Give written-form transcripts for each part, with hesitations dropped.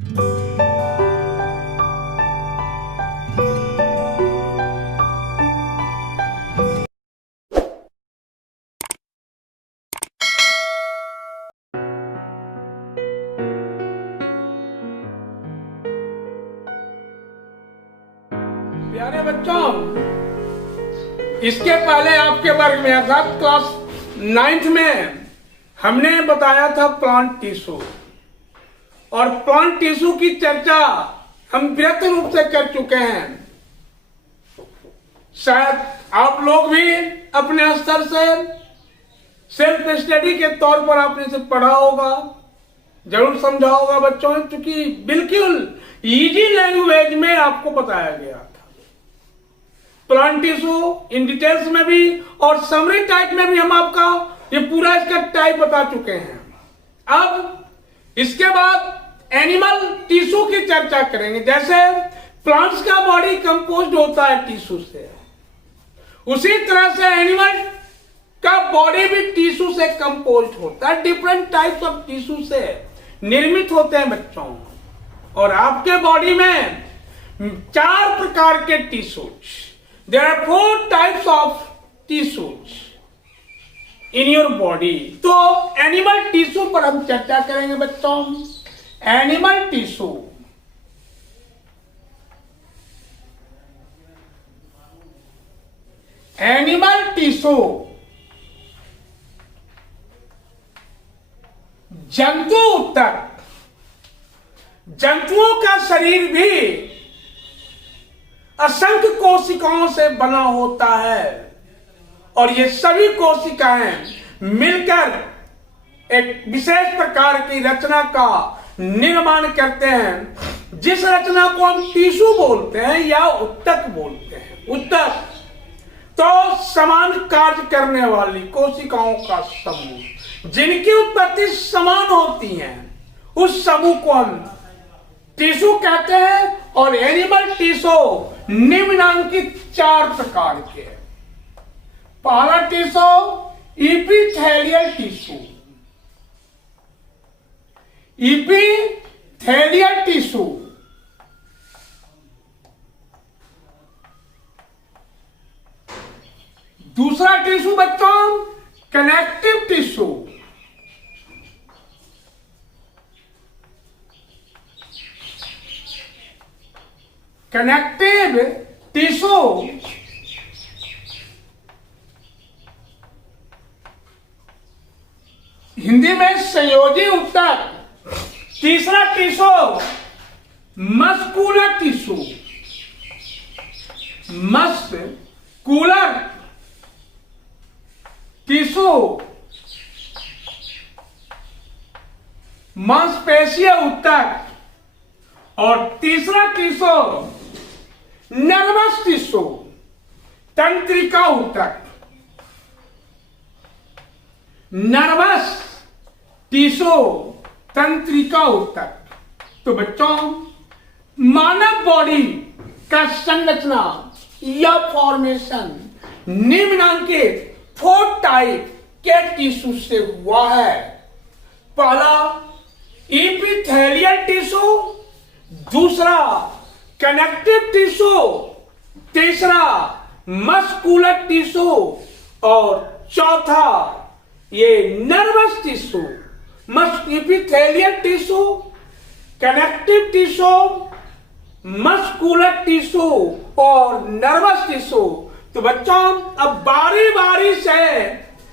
प्यारे बच्चों, इसके पहले आपके वर्ग में था क्लास 9th में हमने बताया था प्लांट टिश्यू, और प्लांट टिश्यू की चर्चा हम विस्तृत रूप से कर चुके हैं। शायद आप लोग भी अपने स्तर से सेल्फ स्टडी के तौर पर आपने इसे पढ़ा होगा, जरूर समझा होगा बच्चों, क्योंकि बिल्कुल इजी लैंग्वेज में आपको बताया गया था। प्लांट टिश्यू इन डिटेल्स में भी और समरी टाइप में भी हम आपका ये पूरा इसका टाइप बता चुके हैं। अब इसके बाद एनिमल टिश्यू की चर्चा करेंगे। जैसे प्लांट्स का बॉडी कंपोज्ड होता है टिश्यू से, उसी तरह से एनिमल का बॉडी भी टिश्यू से कंपोज्ड होता है। डिफरेंट टाइप्स ऑफ टिश्यू से निर्मित होते हैं बच्चों। और आपके बॉडी में 4 प्रकार के tissues, there are 4 types of tissues in your body. तो एनिमल टिश्यू पर हम चर्चा करेंगे बच्चों। एनिमल टिश्यू, एनिमल टिश्यू जंतु तक, जंतुओं का शरीर भी असंख्य कोशिकाओं से बना होता है, और ये सभी कोशिकाएं मिलकर एक विशेष प्रकार की रचना का निर्माण करते हैं, जिस रचना को हम टिश्यू बोलते हैं या उत्तक बोलते हैं। उत्तक तो समान कार्य करने वाली कोशिकाओं का समूह, जिनकी उत्पत्ति समान होती है, उस समूह को हम टिश्यू कहते हैं। और एनिमल टिश्यू निम्नलिखित 4 प्रकार के। पहला tissue epithelial tissue. Epithelial tissue दूसरा टिश्यू बच्चों connective tissue. Connective tissue Hindi में संयोजी उत्तक। तीसरा tissue muscular tissue. Muscular tissue मांसपेशीय उत्तक। और तीसरा टिश्यू नर्वस टिश्यू, तंत्रिका उत्तक। नर्वस टिश्यू, तंत्रिका उत्तक। तो बच्चों, मानव बॉडी का संरचना या फॉर्मेशन निम्नलिखित 4 टाइप के टिश्यू से हुआ है। पहला इपिथेलियल टिश्यू, दूसरा कनेक्टिव टिश्यू, तीसरा मस्कुलर टिश्यू, और चौथा ये nervous tissue. Epithelial tissue, connective tissue, muscular tissue और नर्वस टिश्यू। तो बच्चों, अब बारी बारी से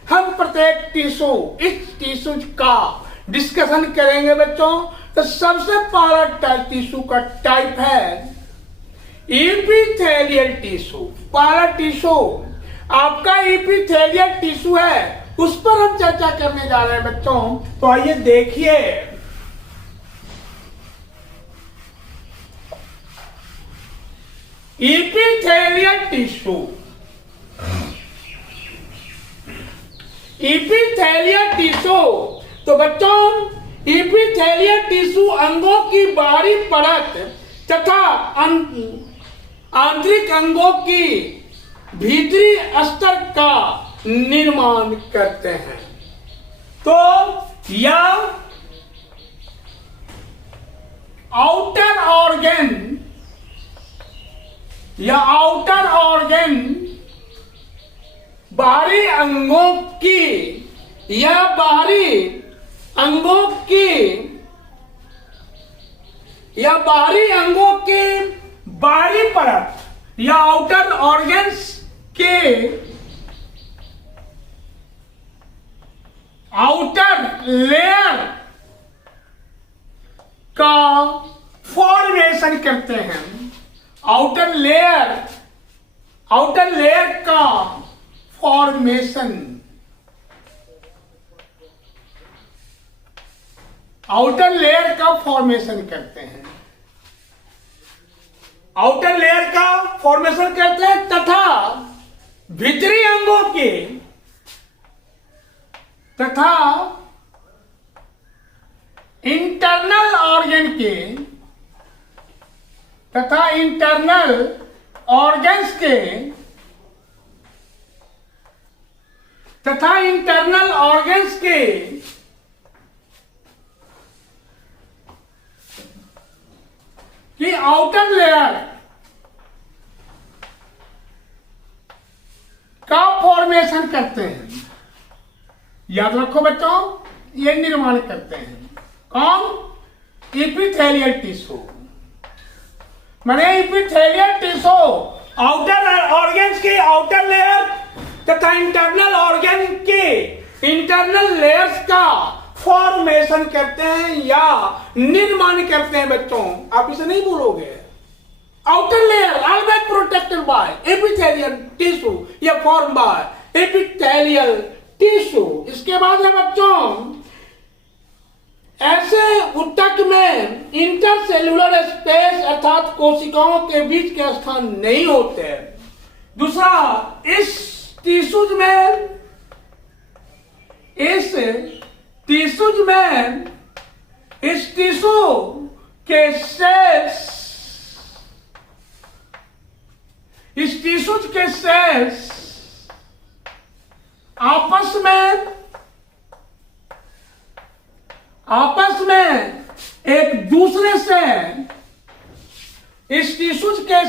हम प्रत्येक टिश्यू, इस टिश्यू का डिस्कशन करेंगे बच्चों। तो सबसे पहला टिश्यू का टाइप है इपिथेलियल टिश्यू। पहला टिश्यू आपका इपिथेलियल टिश्यू है, उस पर हम चर्चा करने जा रहे हैं बच्चों। तो आइए देखिए, इपिथेलियल टिश्यू। इपिथेलियल टिश्यू, तो बच्चों इपिथेलियल टिश्यू अंगों की बाहरी परत तथा आंतरिक अंगों की भीतरी स्तर का निर्माण करते हैं। तो यह आउटर ऑर्गन या आउटर ऑर्गन बाहरी अंगों की या बाहरी अंगों की या बाहरी अंगों के बाहरी परत या आउटर ऑर्गन्स के आउटर लेयर का फॉर्मेशन करते हैं। आउटर लेयर का फॉर्मेशन, आउटर लेयर का फॉर्मेशन करते हैं, आउटर लेयर का फॉर्मेशन करते हैं तथा भीतरी अंगों के तथा इंटरनल ऑर्गन के तथा इंटरनल ऑर्गन्स के तथा इंटरनल ऑर्गन्स के की आउटर लेयर का फॉर्मेशन करते हैं। याद रखो बच्चों, ये निर्माण करते हैं कौन? Epithelial tissue. माने इपिथेलियल टिश्यू आउटर ऑर्गन्स की आउटर लेयर तथा इंटरनल ऑर्गन के इंटरनल लेयर्स का फॉर्मेशन करते हैं या निर्माण करते हैं। बच्चों आप इसे नहीं भूलोगे। Outer layer always protected by epithelial tissue या फॉर्म बाय एपिथेलियल टिश्यू। इसके बाद है बच्चों, ऐसे ऊतक में इंटरसेल्युलर स्पेस अर्थात कोशिकाओं के बीच के स्थान नहीं होते। दूसरा, इस टिश्यूज में इस टिश्यू के सेल्स आपस में एक दूसरे से इस टिश्यू के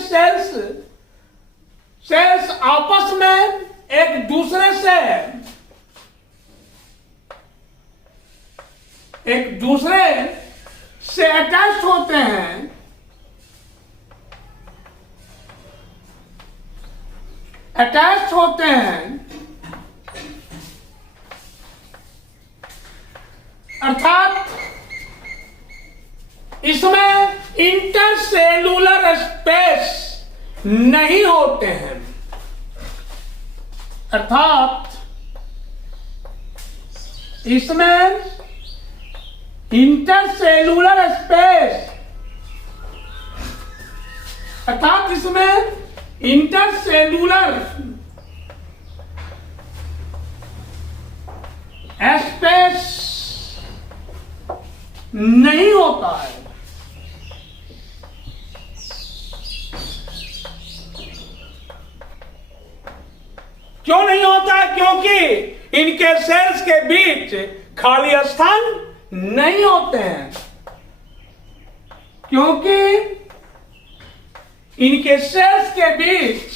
सेल्स आपस में एक दूसरे से अटैच होते हैं। अर्थात इसमें इंटरसेलुलर स्पेस नहीं होते हैं। अर्थात इसमें इंटरसेलुलर स्पेस नहीं होता है। क्यों नहीं होता? क्योंकि इनके सेल्स के बीच खाली स्थान नहीं होते हैं। क्योंकि इनके सेल्स के बीच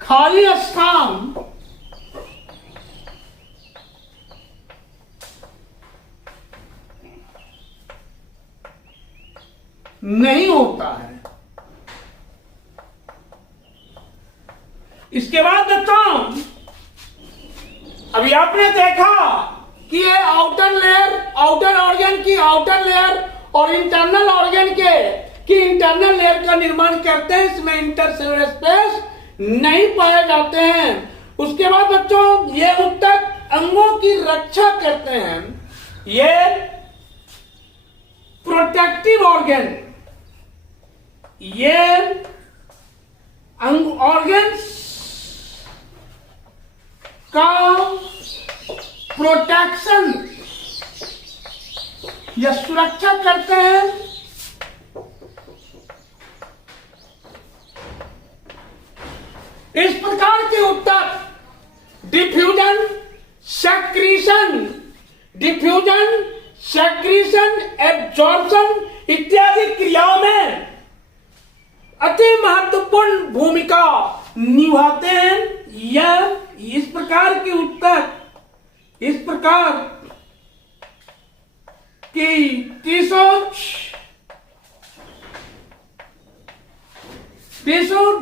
खाली स्थान नहीं होता है। इसके बाद बच्चों, अभी आपने देखा कि ये आउटर ऑर्गन की आउटर लेयर और इंटरनल ऑर्गन की इंटरनल लेयर का निर्माण करते हैं। इसमें इंटरसेलुलर स्पेस नहीं पाए जाते हैं। उसके बाद बच्चों, ये ऊतक अंगों की रक्षा करते हैं। ये प्रोटेक्टिव ऑर्गन, ये ऑर्गन्स का प्रोटेक्शन या सुरक्षा करते हैं। इस प्रकार के उत्तर डिफ्यूजन, सेक्रीशन, एब्जॉर्प्शन इत्यादि क्रियाओं में अति महत्वपूर्ण भूमिका निभाते हैं। यह इस प्रकार के उत्तर, इस प्रकार की टिश्यू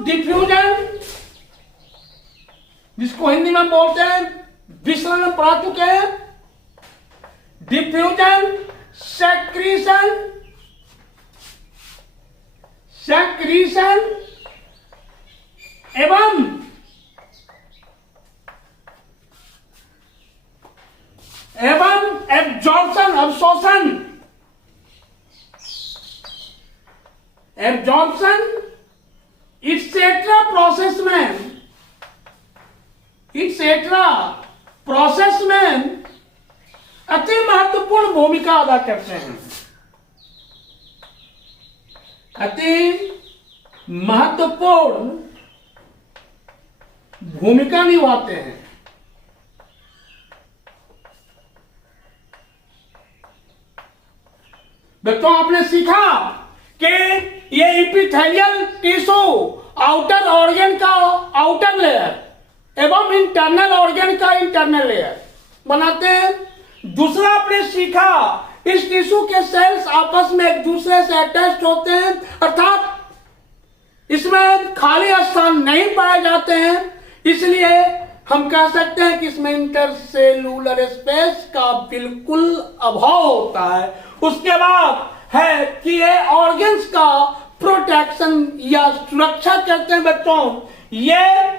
डिफ्यूजन, जिसको हिंदी में बोलते हैं, विसरण में पढ़ा चुके हैं, डिफ्यूजन, सेक्रीशन एवं एब्जॉर्प्शन इट्सेट्रा प्रोसेस में अति महत्वपूर्ण भूमिका अदा करते हैं, अति महत्वपूर्ण भूमिका निभाते हैं। बच्चों, आपने सीखा कि ये एपिथेलियल टिश्यू आउटर ऑर्गन का आउटर लेयर एवं इंटरनल ऑर्गन का इंटरनल लेयर बनाते हैं। दूसरा आपने सीखा, इस टिश्यू के सेल्स आपस में एक दूसरे से अटैच होते हैं, अर्थात इसमें खाली स्थान नहीं पाए जाते हैं, इसलिए हम कह सकते हैं कि इसमें इंटरसेलुलर स्पेस का बिल्कुल अभाव होता है। उसके बाद है कि ये ऑर्गन्स का प्रोटेक्शन या सुरक्षा करते हैं। बच्चों, ये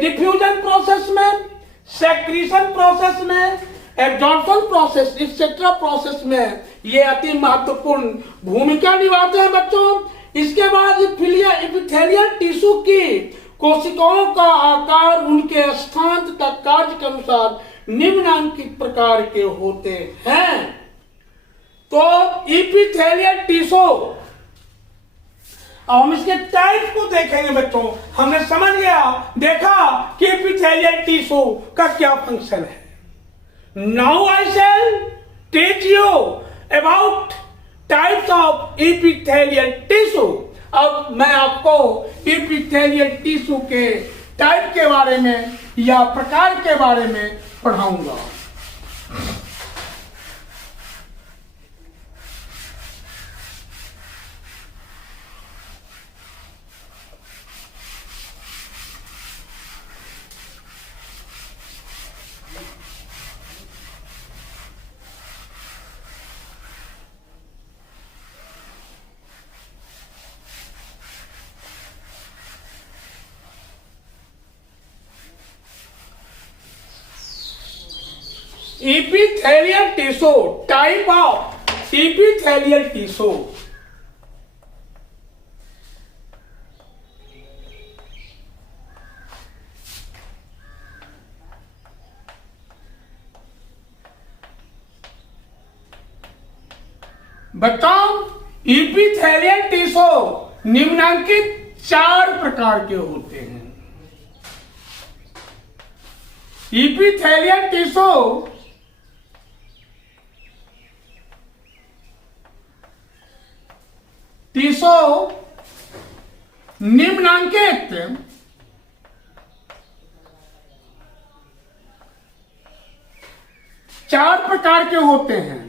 डिफ्यूजन प्रोसेस में, सेक्रीशन प्रोसेस में, एब्जॉर्प्शन प्रोसेस एक्सेट्रा प्रोसेस में ये अति महत्वपूर्ण भूमिका निभाते हैं। बच्चों, इसके बाद एपिथेलियल टिश्यू की कोशिकाओं का आकार उनके स्थान तथा कार्य के अनुसार निम्नलिखित प्रकार के होते हैं। तो एपिथेलियल टिश्यू, अब हम इसके टाइप को देखेंगे। बच्चों, हमने समझ गया, देखा कि एपिथेलियल टिश्यू का क्या फंक्शन है। Now I shall teach you about types of epithelial tissue. अब मैं आपको एपिथेलियल टिश्यू के टाइप के बारे में या प्रकार के बारे में पढ़ाऊंगा। Epithelial tissue, type of epithelial tissue. बताओ, epithelial टिश्यू निम्नलिखित 4 प्रकार के होते हैं। epithelial टिश्यू निम्नलिखित 4 प्रकार के होते हैं।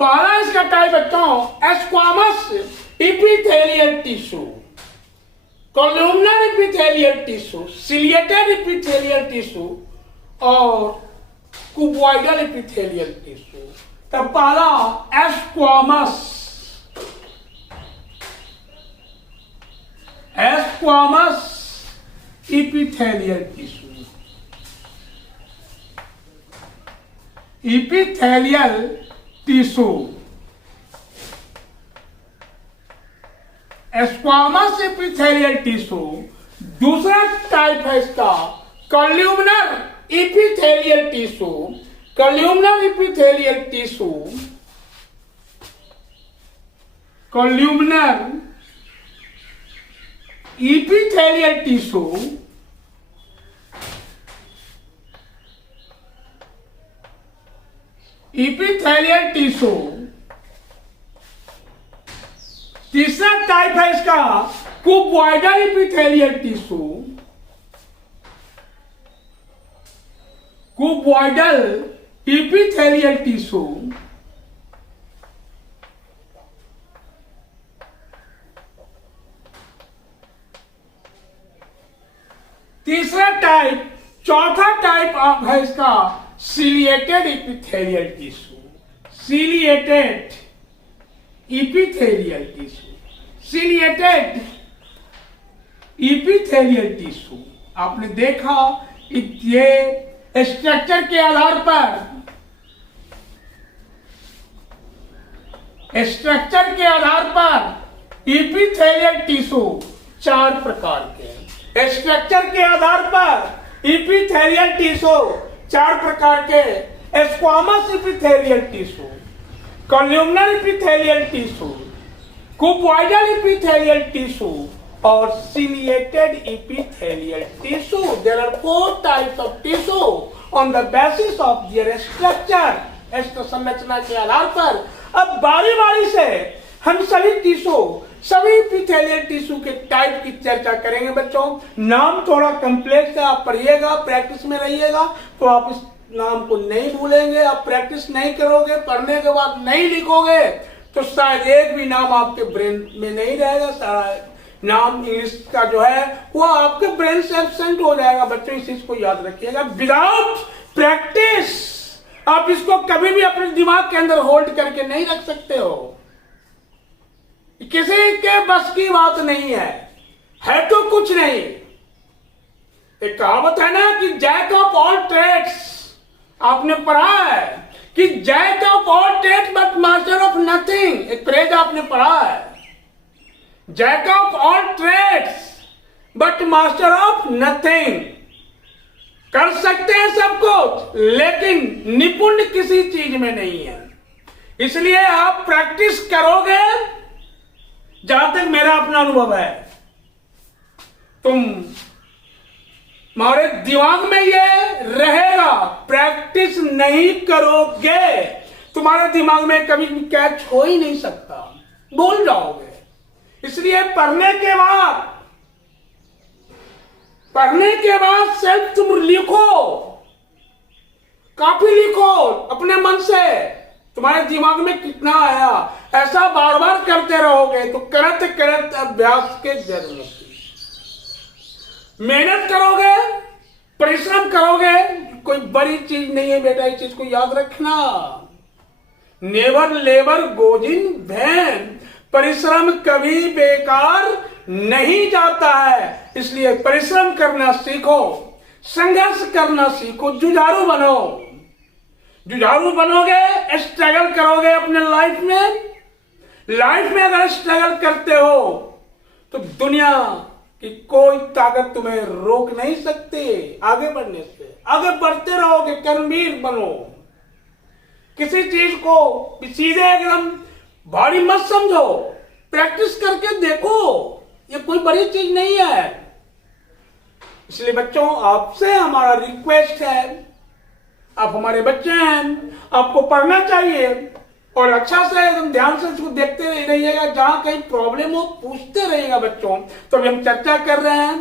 पहला इसका टाइप बच्चों, squamous epithelial tissue, columnar epithelial tissue, ciliated epithelial tissue और cuboidal epithelial tissue। तब पहला squamous epithelial tissue, epithelial tissue, squamous epithelial tissue. दूसरा टाइप है इसका columnar epithelial tissue, columnar epithelial tissue, columnar epithelial tissue, epithelial tissue। तीसरा type है इसका cuboidal epithelial tissue, cuboidal epithelial tissue। तीसरा टाइप, चौथा टाइप है इसका ciliated epithelial tissue, ciliated epithelial tissue, ciliated epithelial tissue। आपने देखा ये स्ट्रक्चर के आधार पर, स्ट्रक्चर के आधार पर epithelial टिश्यू चार प्रकार के हैं। स्ट्रक्चर के आधार पर epithelial टिश्यू चार प्रकार के, squamous epithelial tissue, columnar epithelial tissue, cuboidal epithelial tissue और ciliated epithelial tissue। There are four types of tissue on the basis of their structure, संरचना के आधार पर। अब बारी बारी से हम सभी टिश्यू, सभी epithelial टिश्यू के टाइप की चर्चा करेंगे बच्चों। नाम थोड़ा कम्प्लेक्स है, आप पढ़िएगा, प्रैक्टिस में रहिएगा तो आप इस नाम को नहीं भूलेंगे। आप प्रैक्टिस नहीं करोगे, पढ़ने के बाद नहीं लिखोगे तो शायद एक भी नाम आपके ब्रेन में नहीं रहेगा। सारा नाम इंग्लिश का जो है वो आपके ब्रेन से एब्सेंट हो जाएगा। बच्चों इस चीज को याद रखिएगा। विदाउट प्रैक्टिस आप इसको कभी भी अपने दिमाग के अंदर होल्ड करके नहीं रख सकते हो। किसी के बस की बात नहीं है तो कुछ नहीं। एक कहावत है ना कि जैक ऑफ ऑल ट्रेड्स, आपने पढ़ा है कि jack of all trades but master of nothing. एक फ्रेज आपने पढ़ा है, jack of all trades but master of nothing. कर सकते हैं सब कुछ लेकिन निपुण किसी चीज में नहीं है। इसलिए आप प्रैक्टिस करोगे, जहां तक मेरा अपना अनुभव है, तुम हमारे दिमाग में ये रहेगा। प्रैक्टिस नहीं करोगे तुम्हारे दिमाग में कभी भी कैच हो ही नहीं सकता, भूल जाओगे। इसलिए पढ़ने के बाद सिर्फ तुम लिखो, काफी लिखो अपने मन से, तुम्हारे दिमाग में कितना आया। ऐसा बार बार करते रहोगे तो करते करते अभ्यास के जरिए मेहनत करोगे, परिश्रम करोगे। कोई बड़ी चीज नहीं है बेटा, इस चीज को याद रखना। Never labour goes in vain, परिश्रम कभी बेकार नहीं जाता है। इसलिए परिश्रम करना सीखो, संघर्ष करना सीखो, जुझारू बनो। जुझारू बनोगे, स्ट्रगल करोगे अपने लाइफ में। लाइफ में अगर स्ट्रगल करते हो तो दुनिया कि कोई ताकत तुम्हें रोक नहीं सकती आगे बढ़ने से। आगे बढ़ते रहोगे, कर्मवीर बनो। किसी चीज को सीधे एकदम भारी मत समझो, प्रैक्टिस करके देखो, ये कोई बड़ी चीज नहीं है। इसलिए बच्चों आपसे हमारा रिक्वेस्ट है, आप हमारे बच्चे हैं, आपको पढ़ना चाहिए और अच्छा से एकदम ध्यान से इसको देखते रहिएगा। जहां कहीं प्रॉब्लम हो पूछते रहिएगा बच्चों। तो अभी हम चर्चा कर रहे हैं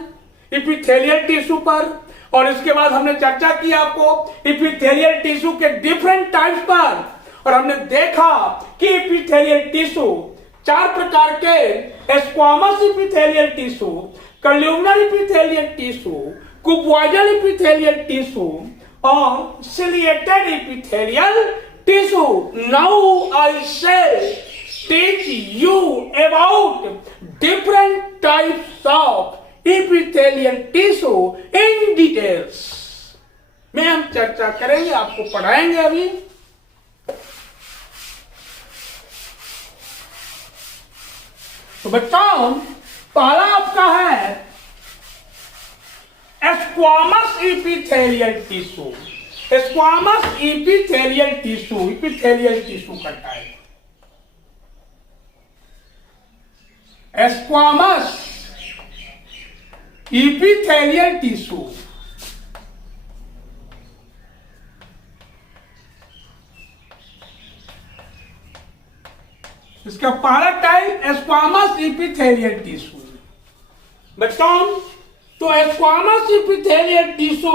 इपिथेलियल टिश्यू पर, और इसके बाद हमने चर्चा की आपको इपिथेलियल टिश्यू के डिफरेंट टाइप्स पर, और हमने देखा कि इपिथेलियल टिश्यू चार प्रकार के, squamous epithelial tissue, columnar epithelial tissue, cuboidal epithelial tissue और ciliated epithelial tissue. Now I shall teach you about different types of epithelial tissue in details. में हम चर्चा करेंगे, आपको पढ़ाएंगे अभी। तो बच्चों पहला आपका है squamous epithelial tissue, squamous epithelial tissue, epithelial tissue का टाइप, स्क्वामस इपिथेलियल टिश्यू। इसका पहला टाइप स्क्वामस इपिथेलियल टिश्यू। बच्चों, तो स्क्वामस इपिथेलियल टिश्यू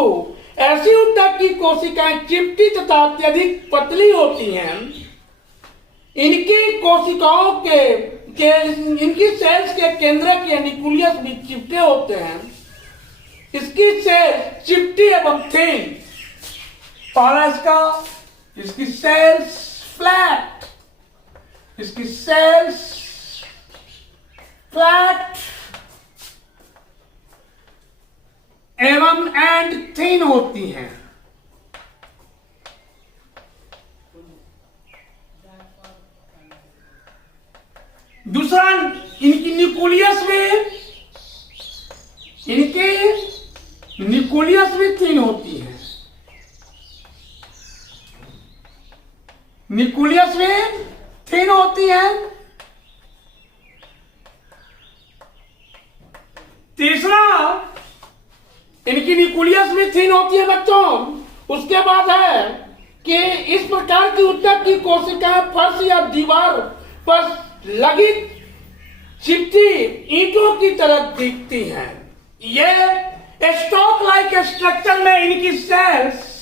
ऐसी ऊतक की कोशिकाएं चिपटी तथा अत्यधिक पतली होती हैं। इनकी कोशिकाओं के इनकी सेल्स के केंद्रक या न्यूक्लियस भी चिपटे होते हैं। इसकी सेल चिपटी एवं थिन। पहला इसकी सेल्स फ्लैट, इसकी सेल्स फ्लैट एवं एंड थिन होती हैं। दूसरा, इनकी न्यूक्लियस भी थिन होती है। न्यूक्लियस भी थिन होती है। तीसरा, इनकी न्यूक्लियस भी थिन होती है बच्चों। उसके बाद है कि इस प्रकार की ऊतक की कोशिकाएं फर्श या दीवार पर लगी चिपटी ईंटों की तरह दिखती हैं। ये स्टॉक लाइक स्ट्रक्चर में इनकी सेल्स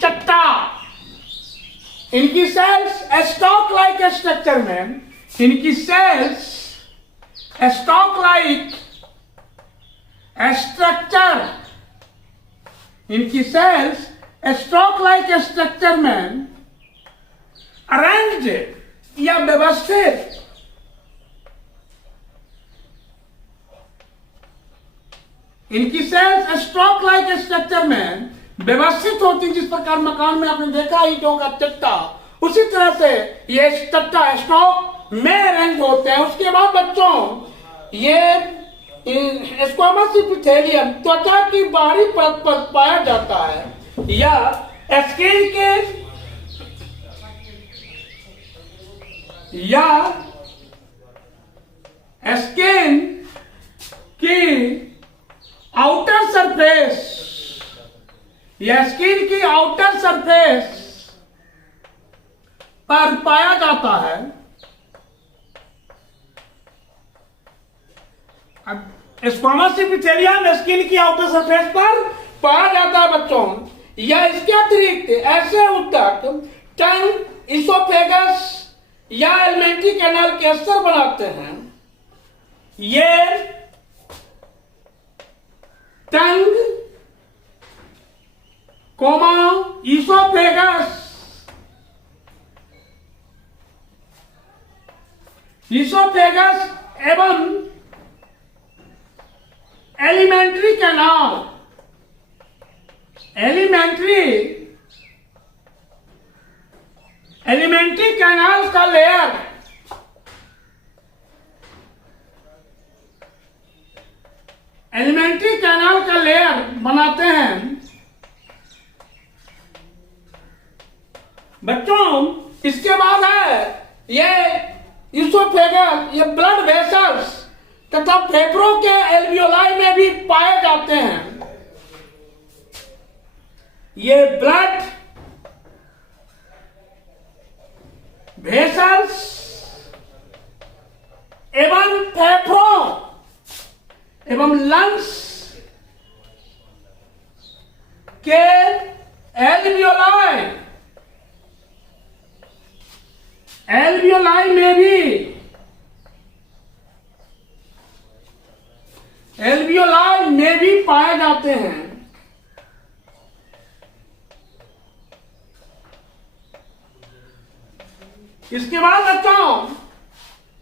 चट्टा, इनकी सेल्स स्टॉक लाइक स्ट्रक्चर में इनकी सेल्स स्टॉक लाइक स्ट्रक्चर इनकी सेल्स स्टॉक लाइक स्ट्रक्चर में अरेंज्ड या व्यवस्थित इनकी सेल्स स्टॉक लाइक स्ट्रक्चर में व्यवस्थित होती, जिस प्रकार मकान में आपने देखा ईंटों का चट्टा, उसी तरह से ये चट्टा स्टॉक में अरेंज होते हैं। उसके बाद बच्चों ये स्क्वामस इपिथेलियम त्वचा की बाहरी परत पर पाया जाता है या स्किन की आउटर सरफेस या स्किन की आउटर सरफेस पर पाया जाता है। स्क्वामस इपिथेलियम स्किन की आउटर सरफेस पर पाया जाता है बच्चों। या इसके अतिरिक्त ऐसे ऊतक टंग, इसोफेगस या एलिमेंट्री कैनाल के स्तर बनाते हैं। ये टंग, इसोफेगस एवं एलिमेंट्री कैनाल का लेयर बनाते हैं बच्चों। इसके बाद है ये इसोफेगस, ये ब्लड वेसल्स तथा फेफड़ों के एल्वियोलाई में भी पाए जाते हैं। ये ब्लड वेसल्स एवं फेफड़ों एवं लंग्स के एल्वियोलाई में भी पाए जाते हैं। इसके बाद बच्चों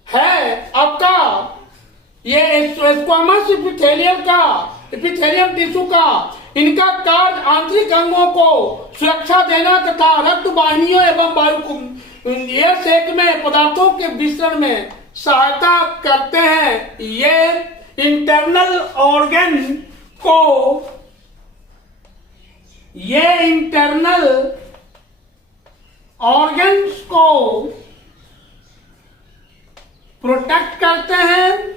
है आपका ये स्क्वामस इपिथेलियम टिश्यू का इनका कार्य आंतरिक अंगों को सुरक्षा देना तथा रक्त वाहिनियों एवं वायु एयर सेक में पदार्थों के विसरण में सहायता करते हैं। ये इंटरनल ऑर्गन ऑर्गन्स को प्रोटेक्ट करते हैं,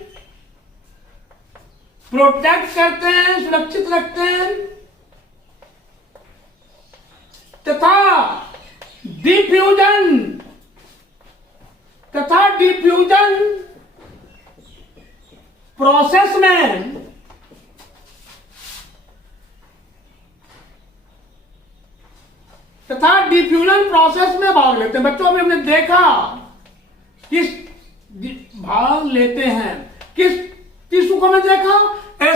सुरक्षित रखते हैं तथा डिफ्यूजन प्रोसेस में भाग लेते हैं। बच्चों अभी हमने देखा किस भाग लेते हैं, किस टिश्यू को हमने देखा,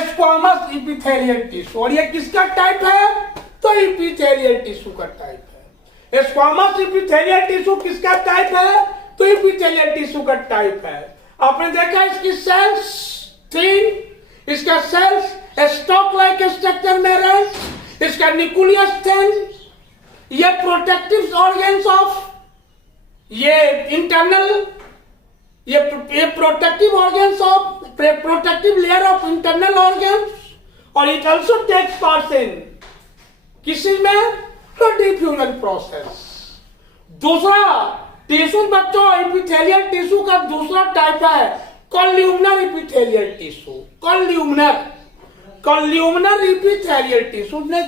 स्क्वामस इपिथेलियल टिश्यू। और ये किसका टाइप है? तो इपिथेलियल टिश्यू का टाइप है। स्क्वामस इपिथेलियल टिश्यू किसका टाइप है? तो इपिथेलियल टिश्यू का टाइप है। आपने देखा इसकी सेल्स थिन, इसका सेल्स स्टॉक लाइक स्ट्रक्चर में रहे, इसका न्यूक्लियस थिन। ये प्रोटेक्टिव ऑर्गन्स ऑफ ये इंटरनल ये protective organs of protective layer of internal organs. और it also takes part in किसी में डिफ्यूजन प्रोसेस। दूसरा टिश्यू बच्चों एपिथेलियल टिश्यू का दूसरा टाइप है columnar epithelial tissue. Columnar epithelial tissue ने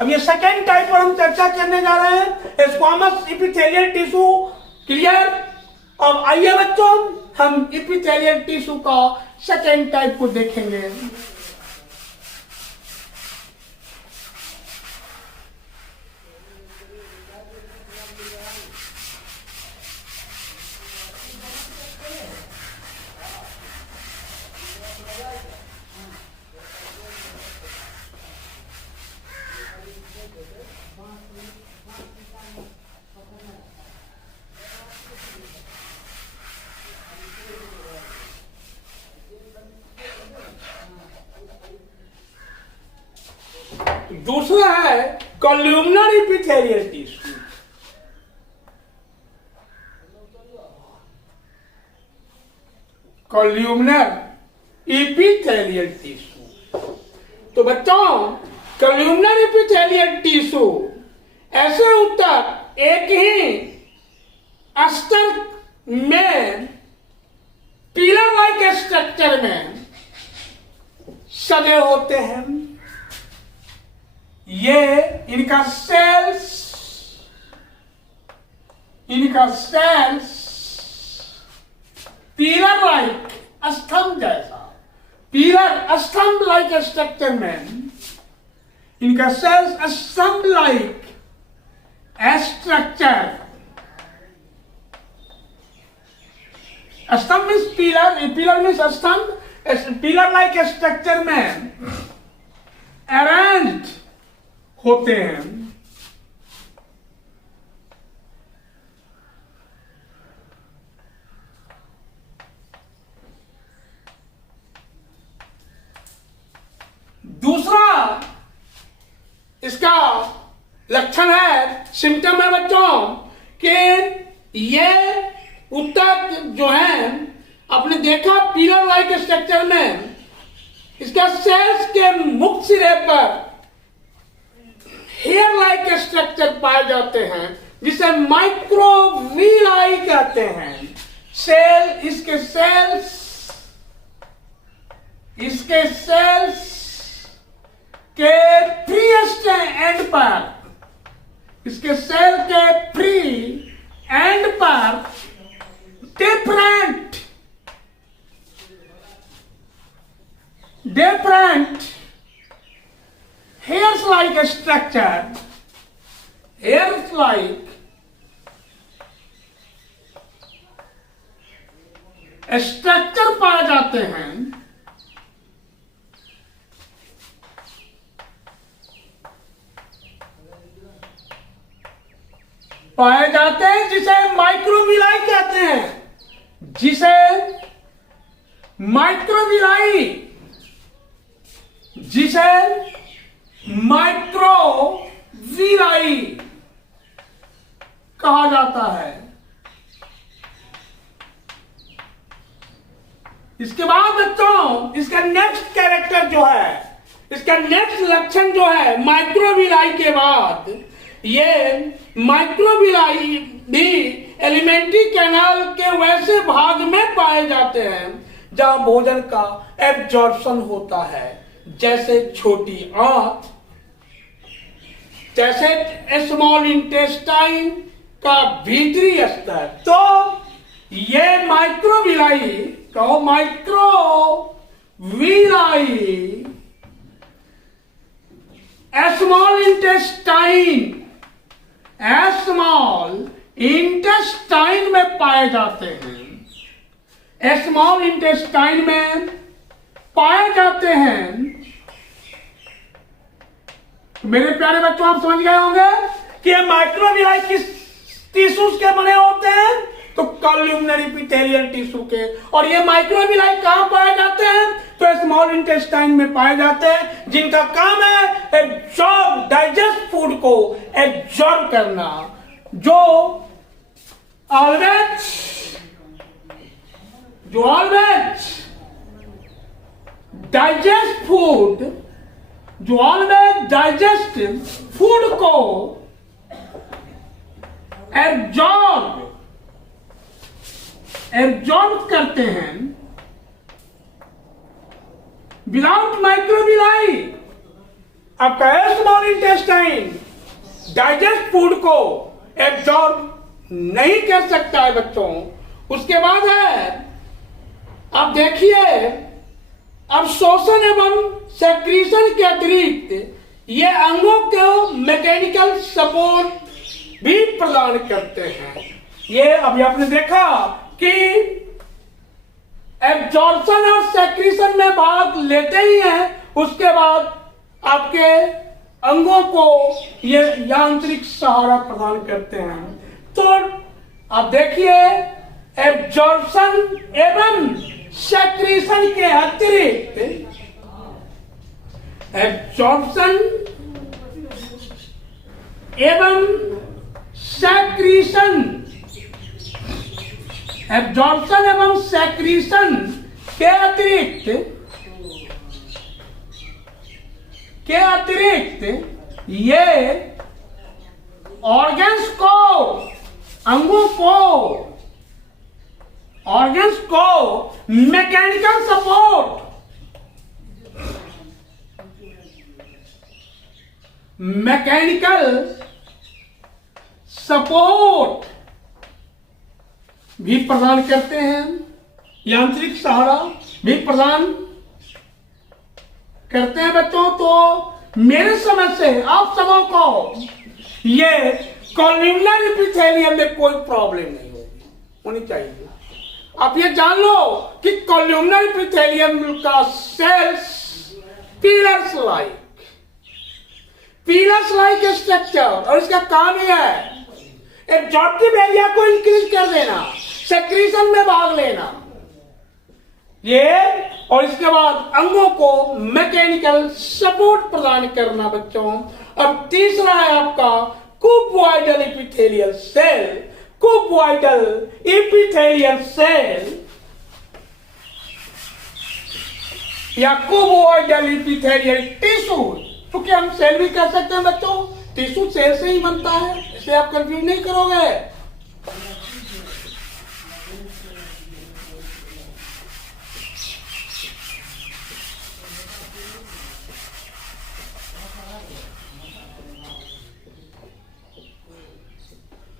अब ये सेकेंड टाइप पर हम चर्चा करने जा रहे हैं, स्क्वामस एपिथेलियल टिश्यू। क्लियर? अब आइए बच्चों हम एपिथेलियल टिश्यू का सेकेंड टाइप को देखेंगे। दूसरा है columnar epithelial tissue. Columnar epithelial tissue. तो बच्चों कॉल्यूमनर एपिथेलियल टिश्यू ऐसे उत्तर एक ही स्तर में पिलर लाइक स्ट्रक्चर में सजे होते हैं। ये इनका सेल्स पिलर लाइक स्तंभ जैसा, पिलर स्तंभ लाइक स्ट्रक्चर में इनका सेल्स स्तंभ लाइक स्ट्रक्चर। स्तंभ मीन्स पिलर, पिलर मीन्स स्तंभ, पिलर लाइक स्ट्रक्चर में अरेंज होते हैं। दूसरा इसका लक्षण है, सिम्टम है बच्चों कि ये उत्तक जो है आपने देखा पिलर लाइक स्ट्रक्चर में इसका सेल्स के मुक्त सिरे पर हेयर लाइक स्ट्रक्चर पाए जाते हैं जिसे माइक्रोविलाई कहते हैं। इसके सेल्स के फ्रीएस्ट एंड पर, इसके सेल के फ्री एंड पर different hairs like structure, hairs like structure पाए जाते हैं। जिसे माइक्रोविलाई कहते हैं, जिसे माइक्रोविलाई कहा जाता है। इसके बाद बच्चों इसका नेक्स्ट कैरेक्टर जो है, इसका नेक्स्ट लक्षण जो है, माइक्रोविलाई के बाद ये माइक्रोविलाई भी एलिमेंट्री कैनाल के वैसे भाग में पाए जाते हैं जहां भोजन का एब्जॉर्प्शन होता है, जैसे छोटी आंत, जैसे स्मॉल इंटेस्टाइन का भीतरी स्तर। तो ये माइक्रोविलाई कहो, माइक्रोविलाई स्मॉल इंटेस्टाइन में पाए जाते हैं। स्मॉल इंटेस्टाइन में पाए जाते हैं। मेरे प्यारे बच्चों, आप समझ गए होंगे कि ये माइक्रोविलाई किस टिश्यूज के बने होते हैं, तो कॉल्यूमिनरी एपिथेलियल टिश्यू के। और ये माइक्रोविलाई कहां पाए जाते हैं, तो स्मॉल इंटेस्टाइन में पाए जाते हैं, जिनका काम है एब्जॉर्ब, डाइजेस्ट फूड को एब्जॉर्ब करना। जो ऑलवेज डाइजेस्ट फूड, जो ऑलवेज डाइजेस्ट फूड को एब्जॉर्ब करते हैं। विदाउट माइक्रोविलाई आपका स्मॉल इंटेस्टाइन डाइजेस्ट फूड को एब्जॉर्ब नहीं कर सकता है बच्चों। उसके बाद है, अब देखिए, अब शोषण एवं सेक्रीशन के अतिरिक्त ये अंगों को मैकेनिकल सपोर्ट भी प्रदान करते हैं। ये अभी आपने देखा कि एब्जॉर्प्शन और सेक्रीशन में भाग लेते ही हैं, उसके बाद आपके अंगों को ये यांत्रिक सहारा प्रदान करते हैं। तो आप देखिए, एब्जॉर्प्शन एवं सेक्रीशन के अतिरिक्त, एब्जॉर्प्शन एवं सेक्रीशन, एब्जॉर्प्शन एवं सेक्रीशन के अतिरिक्त ये ऑर्गन्स को, अंगों को, ऑर्गन्स को मैकेनिकल सपोर्ट, भी प्रदान करते हैं, यांत्रिक सहारा भी प्रदान करते हैं बच्चों। तो मेरे समझ से आप सबों को ये कॉल्यूमिनर एपिथेलियम में कोई प्रॉब्लम नहीं होनी चाहिए। आप ये जान लो कि कॉल्यूमिनर एपिथेलियम का सेल्स पिलर्स लाइक स्ट्रक्चर, और इसका काम यह है एब्जॉर्प्टिव एरिया को इंक्रीज कर देना, सेक्रीशन में भाग लेना ये, और इसके बाद अंगों को मैकेनिकल सपोर्ट प्रदान करना बच्चों। अब तीसरा है आपका कुबॉइडल एपिथेलियल सेल। कुबॉइडल एपिथेलियल सेल या कुबॉइडल एपिथेलियल टिश्यू, क्योंकि हम सेल भी कह सकते हैं बच्चों, टिश्यू सेल से ही बनता है, इसे आप कंफ्यूज नहीं करोगे।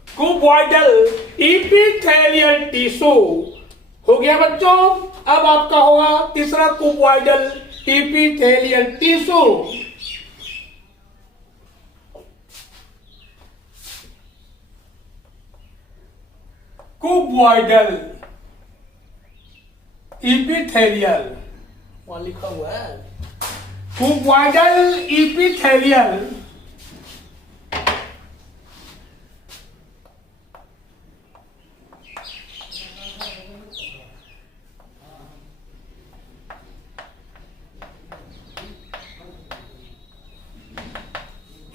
कुबॉइडल एपिथेलियल टिश्यू हो गया बच्चों। अब आपका होगा तीसरा कुबॉइडल एपिथेलियल टिश्यू। कुबॉइडल एपिथेलियल वहां लिखा हुआ है, कुबॉइडल एपिथेलियल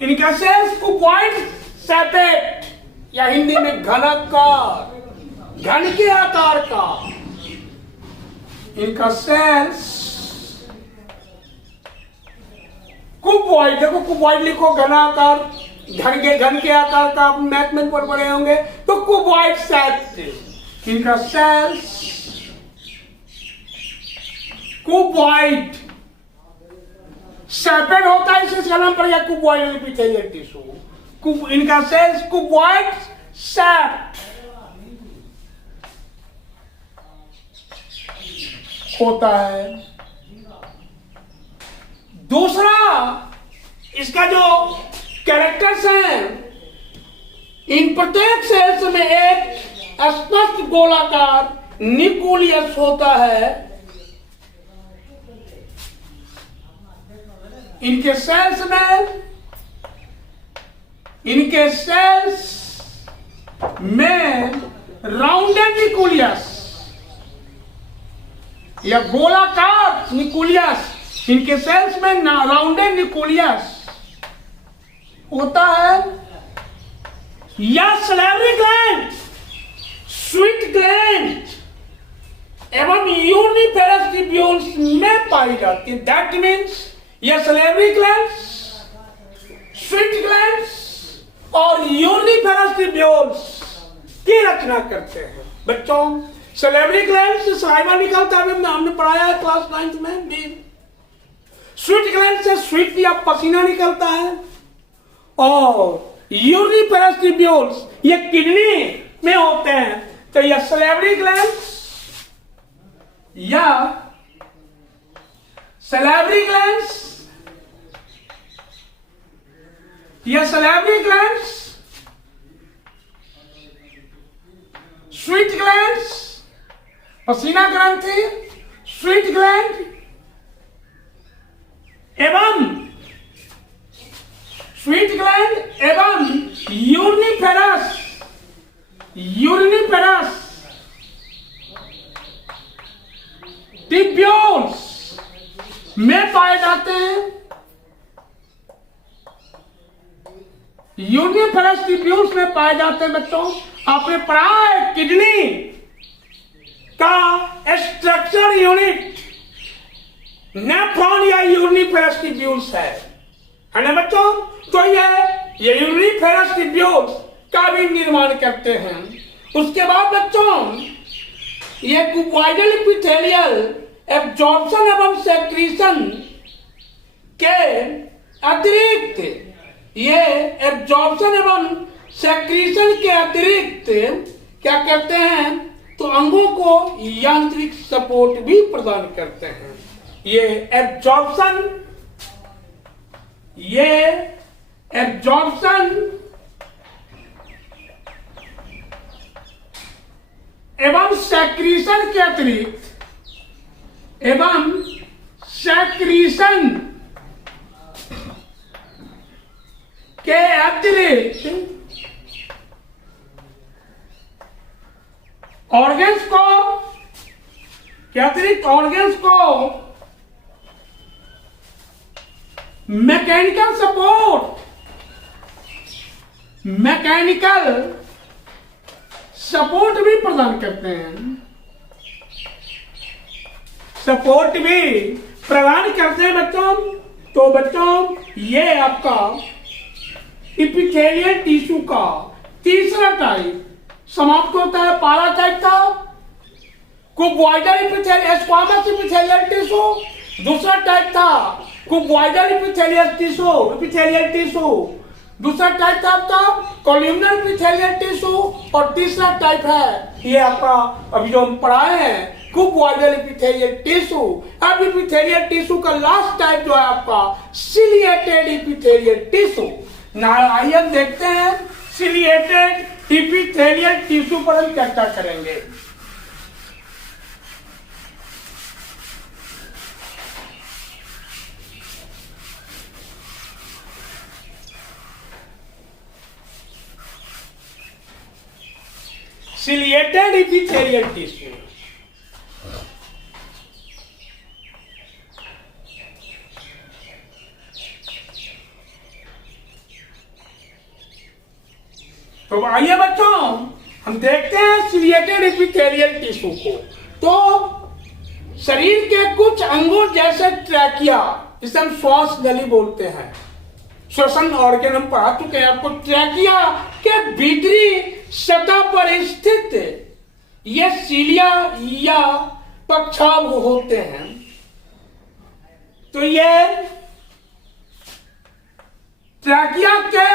इनका सेल्स कुबॉइड सेपेट या हिंदी में घनाकार, घन के आकार का इनका सेल्स कुबॉइड, देखो कुबॉइड लिखो, घनाकार, घन के आकार का, आप मैथ में पढ़े होंगे तो कुबॉइड सेप, इनका सेल्स कुबॉइड सेपेट होता है, इसका नाम पड़ गया कुबॉइड एपिथेलियल टिश्यू। इनका सेल्स कुबॉइड सेप होता है। दूसरा इसका जो कैरेक्टर्स हैं, इन प्रत्येक सेल्स में एक स्पष्ट गोलाकार न्यूक्लियस होता है। इनके सेल्स में राउंडेड न्यूक्लियस या गोलाकार न्यूक्लियस, इनके सेल्स में राउंडेड न्यूक्लियस होता है। या सैलिवरी ग्लैंड, स्वीट ग्लैंड एवं यूनिफेरस ट्यूब्यूल्स में पाई जाती है। दैट मीन्स ये सैलिवरी ग्लैंड्स, स्वीट ग्लैंड्स और यूनिफेरस ट्यूब्यूल्स की रचना करते हैं। बच्चों, सैलिवरी ग्लैंड से सलाइवा निकलता है, हमने पढ़ाया है क्लास 9 में भी। स्वीट ग्लैंड से स्वीट या पसीना निकलता है, और यूनिफेरस ट्यूब्यूल्स ये किडनी में होते हैं। तो ये सैलिवरी ग्लैंड्स या सैलिवरी ग्लैंड्स या सैलिवरी ग्लैंड्स, स्वीट ग्लैंड्स, पसीना ग्रंथि, स्वीट ग्लैंड एवं स्वीट ग्लैंड एवं यूनिफेरस ट्यूब्यूल्स में पाए जाते हैं। यूनिफेरस ट्यूब्यूल्स में पाए जाते हैं। बच्चों, आपने पढ़ा है किडनी का स्ट्रक्चर यूनिट नेफ्रॉन या यूनिफेरस ट्यूब्यूल्स है ना बच्चों? तो ये यूनिफेरस ट्यूब्यूल्स का भी निर्माण करते हैं। उसके बाद बच्चों, ये कुबॉइडल एपिथेलियल एब्जॉर्प्शन एवं सेक्रीशन के अतिरिक्त, ये एब्जॉर्प्शन एवं सेक्रीशन के अतिरिक्त क्या करते हैं, तो अंगों को यांत्रिक सपोर्ट भी प्रदान करते हैं। ये एब्जॉर्प्शन एवं सेक्रीशन के अतिरिक्त ऑर्गन्स को मैकेनिकल सपोर्ट भी प्रदान करते हैं। बच्चों, तो बच्चों, ये आपका एपिथेलियल टिश्यू का तीसरा टाइप समाप्त होता है। पहला टाइप था कुबॉइडल एपिथेलियल स्क्वामस एपिथेलियल टिश्यू, दूसरा टाइप था कुबॉइडल एपिथेलियल टिश्यू, दूसरा टाइप था आपका कॉलमनर एपिथेलियल टिश्यू, और तीसरा टाइप है ये आपका अभी जो हम पढ़ाए हैं कुबॉइडल एपिथेलियल टिश्यू। अब एपिथेलियल टिश्यू का लास्ट टाइप जो है आपका सिलिएटेड एपिथेलियल टिश्यू। आइए हम देखते हैं सिलिएटेड एपिथेलियल टिश्यू पर हम चर्चा करेंगे। ciliated epithelial tissue. तो आइए बच्चों हम देखते हैं सिलिएटेड एपिथेलियल टिश्यू को। तो शरीर के कुछ अंगों जैसे ट्रैकिया, इसे हम श्वास नली बोलते हैं, श्वसन ऑर्गन हम पढ़ा चुके हैं आपको। ट्रैकिया के भीतरी सतह पर स्थित ये सीलिया या पक्षाभ होते हैं। तो ये ट्रैकिया के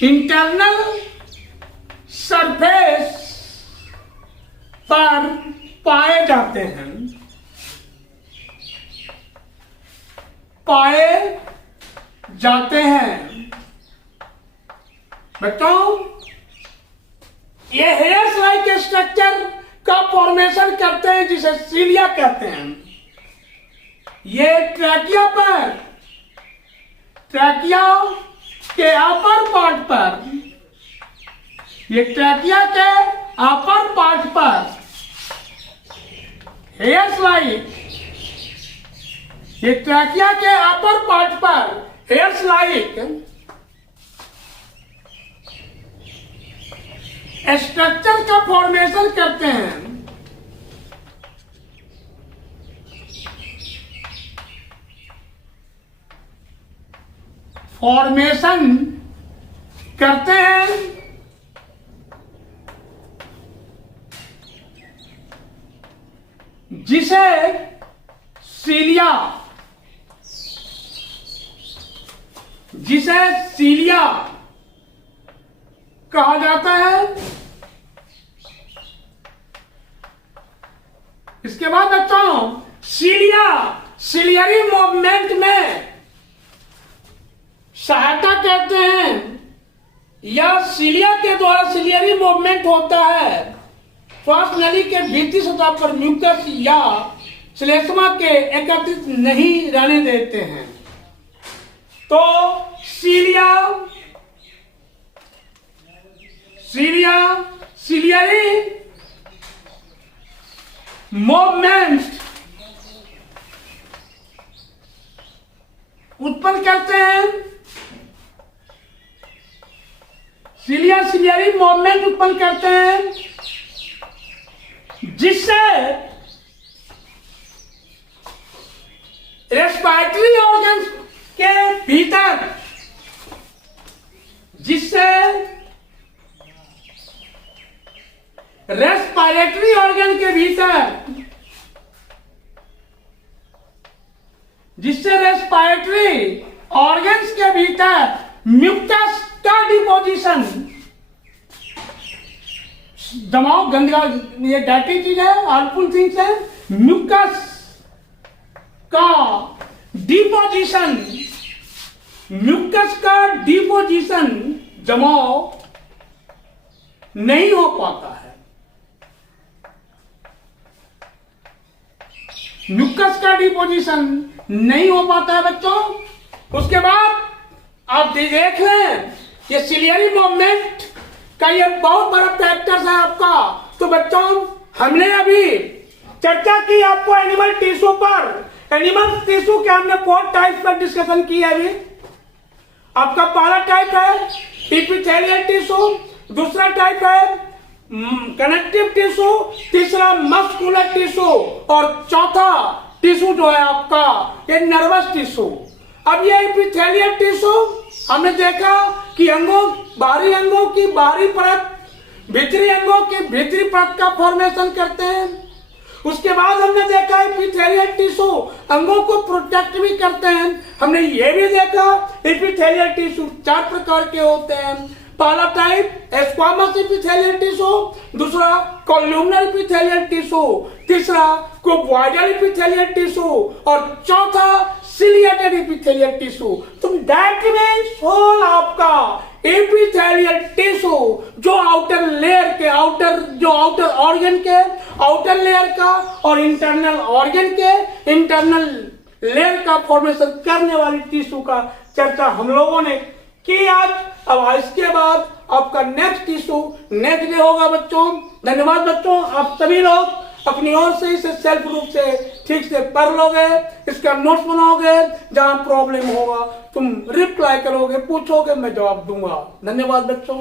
इंटरनल सरफेस पर पाए जाते हैं बच्चों। ये हेयर्स लाइक स्ट्रक्चर का फॉर्मेशन करते हैं जिसे सीलिया कहते हैं। ये ट्रैकिया के अपर पार्ट पर हेयर्स लाइक, ये ट्रैकिया के अपर पार्ट पर हेयर्स लाइक स्ट्रक्चर का फॉर्मेशन करते हैं। जिसे सीलिया कहा जाता है। इसके बाद बच्चों सिलियरी मूवमेंट में सहायता करते हैं या सीलिया के द्वारा सिलियरी मूवमेंट होता है। श्वास नली के भीतरी सतह पर म्यूकस या श्लेष्मा के एकत्रित नहीं रहने देते हैं। तो सिलियरी मूवमेंट उत्पन्न करते हैं। सिलियरी मूवमेंट उत्पन्न करते हैं जिससे रेस्पिरेटरी ऑर्गन्स के भीतर रेस्पिरेटरी ऑर्गन के भीतर म्यूकस का डिपोजिशन, जमाव गंदगा, ये डर्टी चीज है, हार्मफुल थिंग्स है। म्यूकस का डिपोजिशन जमाव नहीं हो पाता है। म्यूकस का डिपोजिशन नहीं हो पाता है बच्चों। उसके बाद आप देख लें ये सिलियरी मूवमेंट का ये बहुत बड़ा फैक्टर है आपका। तो बच्चों हमने अभी चर्चा की आपको एनिमल टिश्यू पर। एनिमल टिश्यू के हमने 4 टाइप्स पर डिस्कशन की है। अभी आपका पहला टाइप है एपिथेलियल टिश्यू, दूसरा टाइप है कनेक्टिव टिश्यू, तीसरा मस्कुलर टिश्यू और चौथा टिश्यू जो है आपका ये नर्वस टिश्यू। अब ये एपिथेलियल टिश्यू हमने देखा कि बाहरी अंगों की बाहरी परत, भीतरी अंगों की भीतरी परत का फॉर्मेशन करते हैं। उसके बाद हमने देखा एपिथेलियल टिश्यू अंगों को प्रोटेक्ट भी करते हैं। हमने ये भी देखा एपिथेलियल टिश्यू 4 प्रकार के होते हैं। पहला टाइप स्क्वामस एपिथेलियल टिश्यू, दूसरा कॉलमनर एपिथेलियल टिश्यू, तीसरा क्यूबॉइडल एपिथेलियल टिश्यू और चौथा सिलिएटेड एपिथेलियल टिश्यू। तो दैट मींस होल आपका एपिथेलियल टिश्यू जो आउटर लेयर के आउटर ऑर्गन के आउटर लेयर का और इंटरनल ऑर्गन के इंटरनल लेयर का फॉर्मेशन करने वाली टिश्यू का चर्चा हम लोगों ने की आज। अब इसके बाद आपका नेक्स्ट टिश्यू नेक्स्ट डे होगा बच्चों। धन्यवाद बच्चों, आप सभी लोग अपनी ओर से इसे सेल्फ रूप से ठीक से पढ़ लोगे, इसका नोट्स बनाओगे, जहां प्रॉब्लम होगा तुम रिप्लाई करोगे, पूछोगे, मैं जवाब दूंगा। धन्यवाद बच्चों।